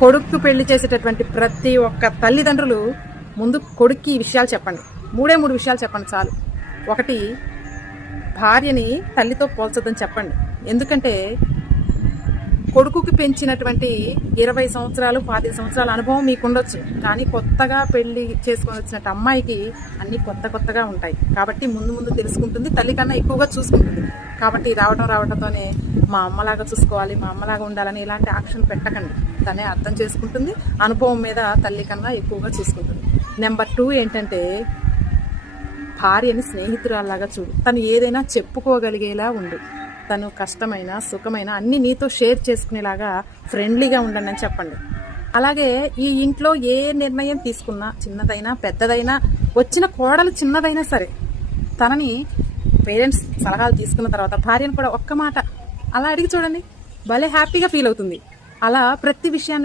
కొడుకు పెళ్లి చేసేటటువంటి ప్రతి ఒక్క తల్లిదండ్రులు ముందు కొడుక్కి ఈ విషయాలు చెప్పండి. మూడు విషయాలు చెప్పండి చాలు. ఒకటి, భార్యని తల్లితో పోల్చొద్దని చెప్పండి. ఎందుకంటే కొడుకుకి పెంచినటువంటి 20 సంవత్సరాలు 25 సంవత్సరాల అనుభవం మీకు ఉండొచ్చు, కానీ కొత్తగా పెళ్లి చేసుకొని వచ్చినట్టు అమ్మాయికి అన్ని కొత్తగా ఉంటాయి. కాబట్టి ముందు తెలుసుకుంటుంది, తల్లి కన్నా ఎక్కువగా చూసుకుంటుంది. కాబట్టి రావడంతోనే మా అమ్మలాగా చూసుకోవాలి, మా అమ్మలాగా ఉండాలని ఇలాంటి యాక్షన్ పెట్టకండి. తనే అర్థం చేసుకుంటుంది, అనుభవం మీద తల్లి కన్నా ఎక్కువగా చూసుకుంటుంది. నెంబర్ 2 ఏంటంటే, భార్యని స్నేహితురాల్లాగా చూడు. తను ఏదైనా చెప్పుకోగలిగేలా ఉండు. తను కష్టమైన సుఖమైన అన్ని నీతో షేర్ చేసుకునేలాగా ఫ్రెండ్లీగా ఉండండి అని చెప్పండి. అలాగే ఈ ఇంట్లో ఏ నిర్ణయం తీసుకున్నా, చిన్నదైనా పెద్దదైనా, వచ్చిన కోడలు చిన్నదైనా సరే, తనని పేరెంట్స్ సలహాలు తీసుకున్న తర్వాత భార్యను కూడా ఒక్క మాట అలా అడిగి చూడండి, భలే హ్యాపీగా ఫీల్ అవుతుంది. అలా ప్రతి విషయాన్ని